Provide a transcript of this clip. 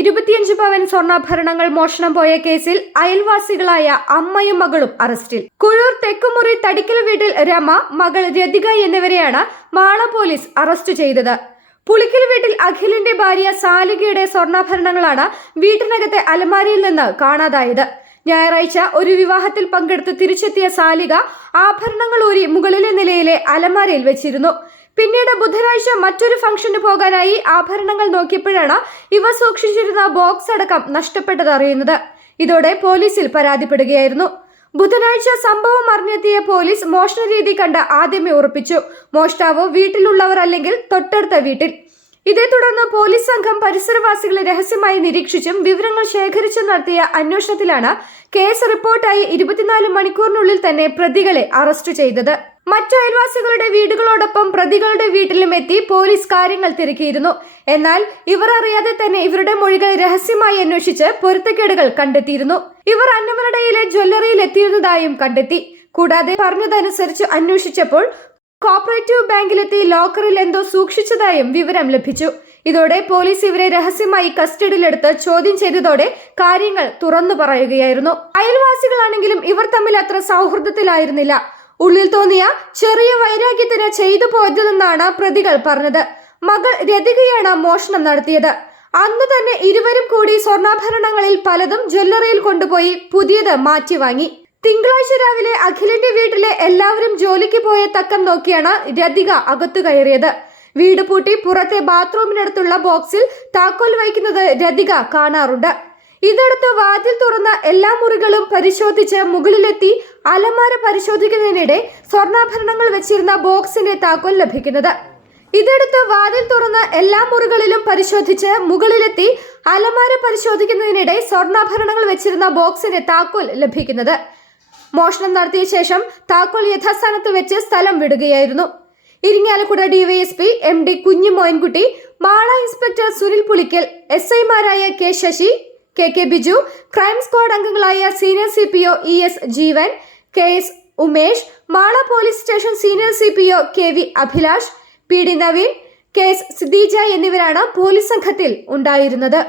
25 പവൻ സ്വർണ്ണാഭരണങ്ങൾ മോഷണം പോയ കേസിൽ അയൽവാസികളായ അമ്മയും മകളും അറസ്റ്റിൽ. കുഴൂർ തെക്കുമുറി തടിക്കൽ വീട്ടിൽ രമ, മകൾ രതിക എന്നിവരെയാണ് മാള പോലീസ് അറസ്റ്റ് ചെയ്തത്. പുളിക്കൽ വീട്ടിൽ അഖിലിന്റെ ഭാര്യ സാലികയുടെ സ്വർണ്ണാഭരണങ്ങളാണ് വീട്ടിനകത്തെ അലമാരയിൽ നിന്ന് കാണാതായത്. ഞായറാഴ്ച ഒരു വിവാഹത്തിൽ പങ്കെടുത്ത് തിരിച്ചെത്തിയ സാലിക ആഭരണങ്ങൾ ഊരി മുകളിലെ നിലയിലെ അലമാരയിൽ വെച്ചിരുന്നു. പിന്നീട് ബുധനാഴ്ച മറ്റൊരു ഫംഗ്ഷന് പോകാനായി ആഭരണങ്ങൾ നോക്കിയപ്പോഴാണ് ഇവ സൂക്ഷിച്ചിരുന്ന ബോക്സ് അടക്കം നഷ്ടപ്പെട്ടത് അറിയുന്നത്. ഇതോടെ പോലീസിൽ പരാതിപ്പെടുകയായിരുന്നു. ബുധനാഴ്ച സംഭവം അറിഞ്ഞെത്തിയ പോലീസ് മോഷണ രീതി കണ്ട് ആദ്യമേ ഉറപ്പിച്ചു മോഷ്ടാവ് വീട്ടിലുള്ളവർ അല്ലെങ്കിൽ തൊട്ടടുത്ത വീട്ടിൽ. ഇതേ തുടർന്ന് പോലീസ് സംഘം പരിസരവാസികളെ രഹസ്യമായി നിരീക്ഷിച്ചും വിവരങ്ങൾ ശേഖരിച്ചും നടത്തിയ അന്വേഷണത്തിലാണ് കേസ് റിപ്പോർട്ടായി 24 മണിക്കൂറിനുള്ളിൽ തന്നെ പ്രതികളെ അറസ്റ്റ് ചെയ്തത്. മറ്റു അയൽവാസികളുടെ വീടുകളോടൊപ്പം പ്രതികളുടെ വീട്ടിലും എത്തി പോലീസ് കാര്യങ്ങൾ തിരക്കിയിരുന്നു. എന്നാൽ ഇവർ അറിയാതെ തന്നെ ഇവരുടെ മൊഴികൾ രഹസ്യമായി അന്വേഷിച്ച് പൊരുത്തക്കേടുകൾ കണ്ടെത്തിയിരുന്നു. ഇവർ അന്നമനടയിലെ ജ്വല്ലറിയിൽ എത്തിയിരുന്നതായും കണ്ടെത്തി. കൂടാതെ പറഞ്ഞതനുസരിച്ച് അന്വേഷിച്ചപ്പോൾ കോപ്പറേറ്റീവ് ബാങ്കിലെത്തി ലോക്കറിൽ എന്തോ സൂക്ഷിച്ചതായും വിവരം ലഭിച്ചു. ഇതോടെ പോലീസ് ഇവരെ രഹസ്യമായി കസ്റ്റഡിയിലെടുത്ത് ചോദ്യം ചെയ്തതോടെ കാര്യങ്ങൾ തുറന്നു പറയുകയായിരുന്നു. അയൽവാസികളാണെങ്കിലും ഇവർ തമ്മിൽ അത്ര സൗഹൃദത്തിലായിരുന്നില്ല. ഉള്ളിൽ തോന്നിയ ചെറിയ വൈരാഗ്യത്തിന് ചെയ്തു പോയതെന്നാണ് പ്രതികൾ പറഞ്ഞത്. മകൾ രതികയാണ് മോഷണം നടത്തിയത്. അന്ന് തന്നെ ഇരുവരും കൂടി സ്വർണ്ണാഭരണങ്ങളിൽ പലതും ജ്വല്ലറിയിൽ കൊണ്ടുപോയി പുതിയത് മാറ്റിവാങ്ങി. തിങ്കളാഴ്ച രാവിലെ അഖിലിന്റെ വീട്ടിലെ എല്ലാവരും ജോലിക്ക് പോയ തക്കം നോക്കിയാണ് രതിക അകത്തു കയറിയത്. വീട് പൂട്ടി പുറത്തെ ബാത്റൂമിനടുത്തുള്ള ബോക്സിൽ താക്കോൽ വയ്ക്കുന്നത് രതിക കാണാറുണ്ട്. ഇതെടുത്ത് വാതിൽ തുറന്ന എല്ലാ മുറികളും പരിശോധിച്ച് മുകളിലെത്തി അലമാര പരിശോധിക്കുന്നതിനിടെ സ്വർണ്ണാഭരണങ്ങൾ വെച്ചിരുന്ന ബോക്സിന്റെ താക്കോൽ ലഭിക്കുന്നത്. ഇതെടുത്ത് വാതിൽ തുറന്ന് എല്ലാ മുറികളിലും പരിശോധിച്ച് മുകളിലെത്തി അലമാര പരിശോധിക്കുന്നതിനിടെ സ്വർണ്ണാഭരണങ്ങൾ വെച്ചിരുന്ന ബോക്സിന്റെ താക്കോൽ ലഭിക്കുന്നത്. മോഷണം നടത്തിയ ശേഷം താക്കോൽ യഥാസ്ഥാനത്ത് വെച്ച് സ്ഥലം വിടുകയായിരുന്നു. Irinjalakuda D Y S P MD Kunju Moyankutty, Mala inspector Sunil Pulickal, SI മാരായ K Sasi, KK Biju, crime squad അംഗങ്ങളായ senior CPO ES Jeevan, KS Umesh, Mala police station senior CPO KV Abhilash, PD Naveen, KS Siddeeja എന്നിവരാണ് പോലീസ് സംഘത്തിൽ ഉണ്ടായിരുന്നത്.